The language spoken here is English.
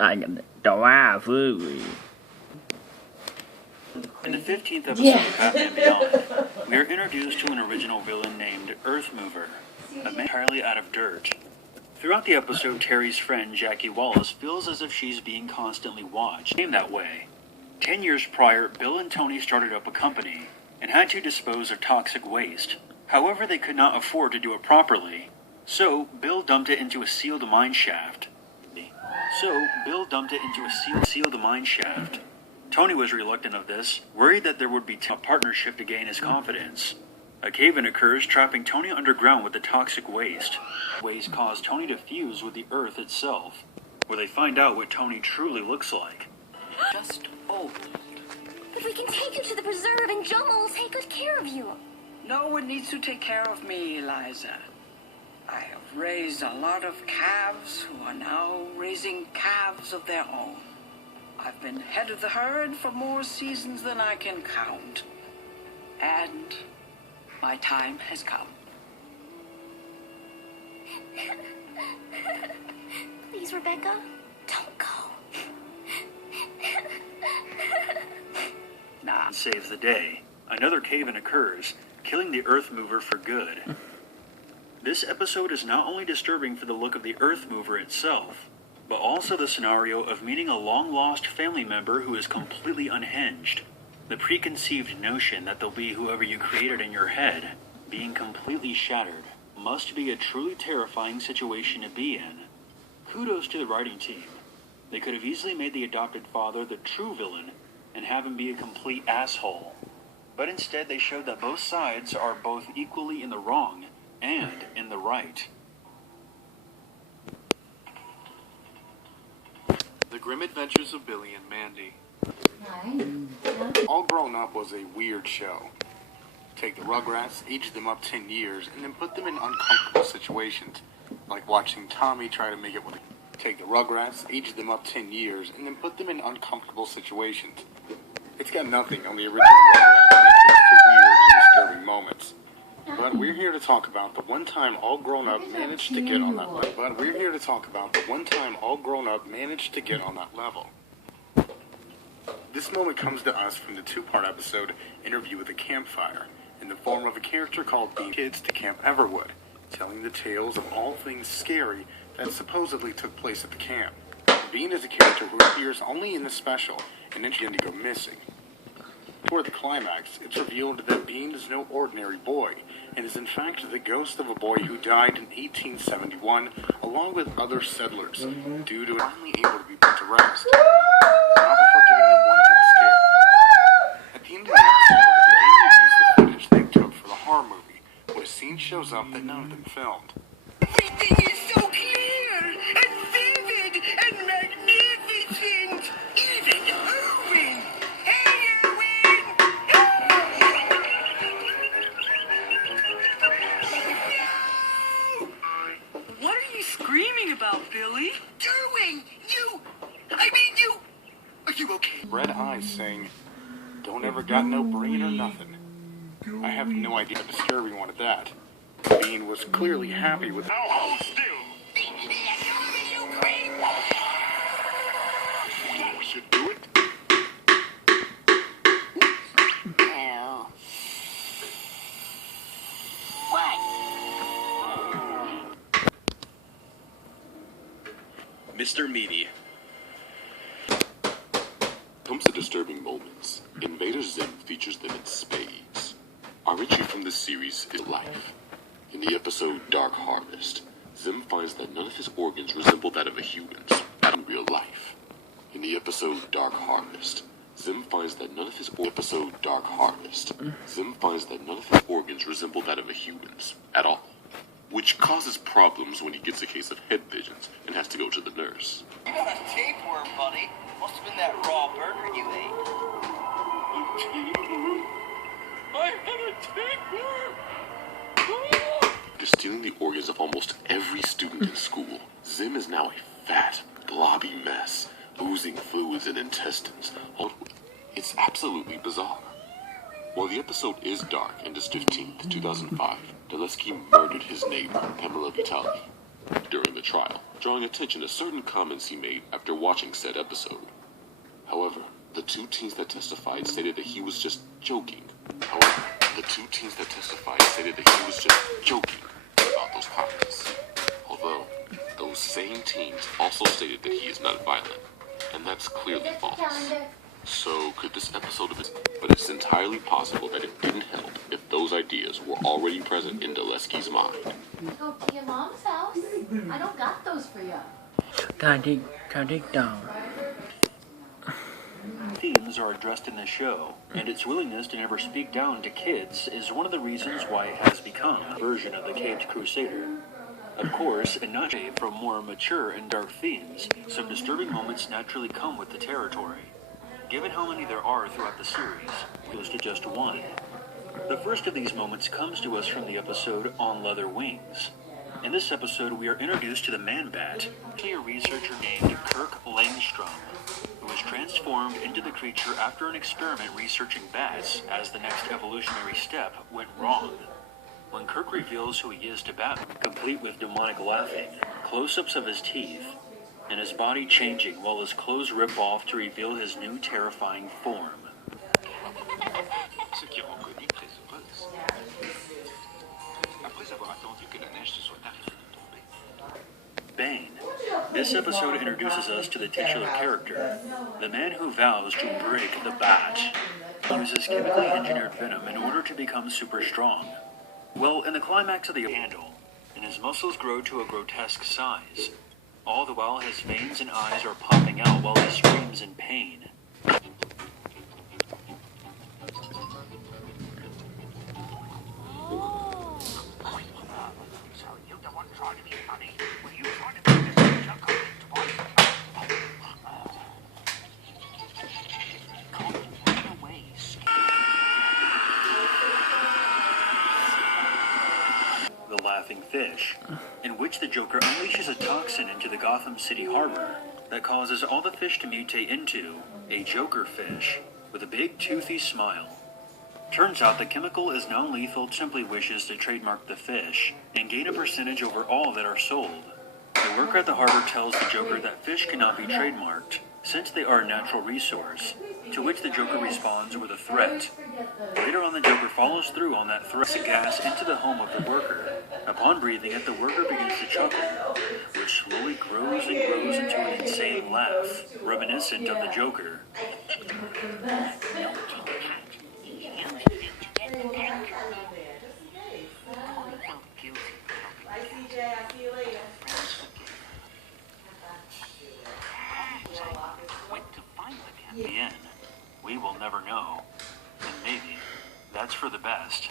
In the 15th episode of Batman Beyond, we are introduced to an original villain named Earthmover, a man entirely out of dirt. Throughout the episode, Terry's friend Jackie Wallace feels as if she's being constantly watched. Named that way. 10 years prior, Bill and Tony started up a company and had to dispose of toxic waste. However, they could not afford to do it properly, so Bill dumped it into a sealed mine shaft. Tony was reluctant of this, worried that there would be a partnership to gain his confidence. A cave-in occurs, trapping Tony underground with the toxic waste. Waste caused Tony to fuse with the earth itself, where they find out what Tony truly looks like. Just old. But we can take you to the preserve and Jomo will take good care of you. No one needs to take care of me, Eliza. I have raised a lot of calves who are now raising calves of their own. I've been head of the herd for more seasons than I can count. And my time has come. Please, Rebecca, don't go. Nah. Saves the day. Another cave-in occurs, killing the Earthmover for good. This episode is not only disturbing for the look of the Earthmover itself, but also the scenario of meeting a long-lost family member who is completely unhinged. The preconceived notion that they'll be whoever you created in your head, being completely shattered, must be a truly terrifying situation to be in. Kudos to the writing team. They could have easily made the adopted father the true villain and have him be a complete asshole. But instead they showed that both sides are both equally in the wrong and in the right. The Grim Adventures of Billy and Mandy. All Grown Up was a weird show. Take the Rugrats, age them up 10 years, and then put them in uncomfortable situations, like watching Tommy try to make it with Take the Rugrats, age them up 10 years, and then put them in uncomfortable situations. It's got nothing on the original Rugrats when it comes to weird and disturbing moments. But we're here to talk about the one time All Grown Up managed to get on that level. This moment comes to us from the two-part episode Interview with a Campfire, in the form of a character called Bean Kids to Camp Everwood, telling the tales of all things scary that supposedly took place at the camp. Bean is a character who appears only in the special and then begins to go missing. Toward the climax, it's revealed that Bean is no ordinary boy, and is in fact the ghost of a boy who died in 1871, along with other settlers, due to finally able to be put to rest, not before giving them one good scare. At the end of the episode, the game reviews the footage they took for the horror movie, when a scene shows up that none of them filmed. Everything is so clear and vivid and magnificent. Even Erwin. Hey, Erwin! No! What are you screaming about, Billy? Erwin, you! Are you okay? Red Eyes saying, "Don't ever got no brain or nothing." I have no idea how disturbing one at that. Bean was clearly happy with. Now hold still. We should do it. Mr. Meaty. Comes to disturbing moments. Invader Zim features them in spades. Our entry from this series is life. In the episode Dark Harvest, Zim finds that none of his organs resemble that of a human's, in real life. In the episode Dark Harvest, Zim finds that none of his organs resemble that of a human's at all, which causes problems when he gets a case of head visions and has to go to the nurse. You got a tapeworm, buddy. Must have been that raw burger you ate. I have a tapeworm! After stealing the organs of almost every student in school, Zim is now a fat, blobby mess, oozing fluids and intestines. It's absolutely bizarre. While the episode is dark and is 15th, 2005, Dulesky murdered his neighbor, Pamela Vitali. during the trial, drawing attention to certain comments he made after watching said episode. However, the two teens that testified stated that he was just joking. about those comments. Although, those same teens also stated that he is not violent, and that's clearly false. So, could this episode have been... But it's entirely possible that it didn't help if those ideas were already present in Dulesky's mind. Go to your mom's house. I don't got those for you. การที่เต่า Themes are addressed in the show, and its willingness to never speak down to kids is one of the reasons why it has become a version of the Caped Crusader. Of course, and not from more mature and dark themes, some disturbing moments naturally come with the territory. Given how many there are throughout the series, it goes to just one. The first of these moments comes to us from the episode On Leather Wings. In this episode, we are introduced to the Man-Bat, a researcher named Kirk Langstrom, who was transformed into the creature after an experiment researching bats as the next evolutionary step went wrong. When Kirk reveals who he is to Batman, complete with demonic laughing, close-ups of his teeth, and his body changing while his clothes rip off to reveal his new terrifying form. Bane. This episode introduces us to the titular character, the man who vows to break the bat. He uses chemically engineered venom in order to become super strong. Well, in the climax of the handle, and his muscles grow to a grotesque size. All the while his veins and eyes are popping out while he screams in pain. The Laughing Fish, in which the Joker unleashes a toxin into the Gotham City harbor that causes all the fish to mutate into a Joker fish with a big toothy smile. Turns out the chemical is non-lethal, simply wishes to trademark the fish and gain a percentage over all that are sold. The worker at the harbor tells the Joker that fish cannot be trademarked since they are a natural resource, to which the Joker responds with a threat. Later on, the Joker follows through on that threat of gas into the home of the worker. Upon breathing it, the worker begins to chuckle, which slowly grows and grows into an insane laugh, reminiscent of the Joker. In the end, we will never know, and maybe that's for the best.